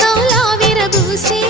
కౌలా విరబూసే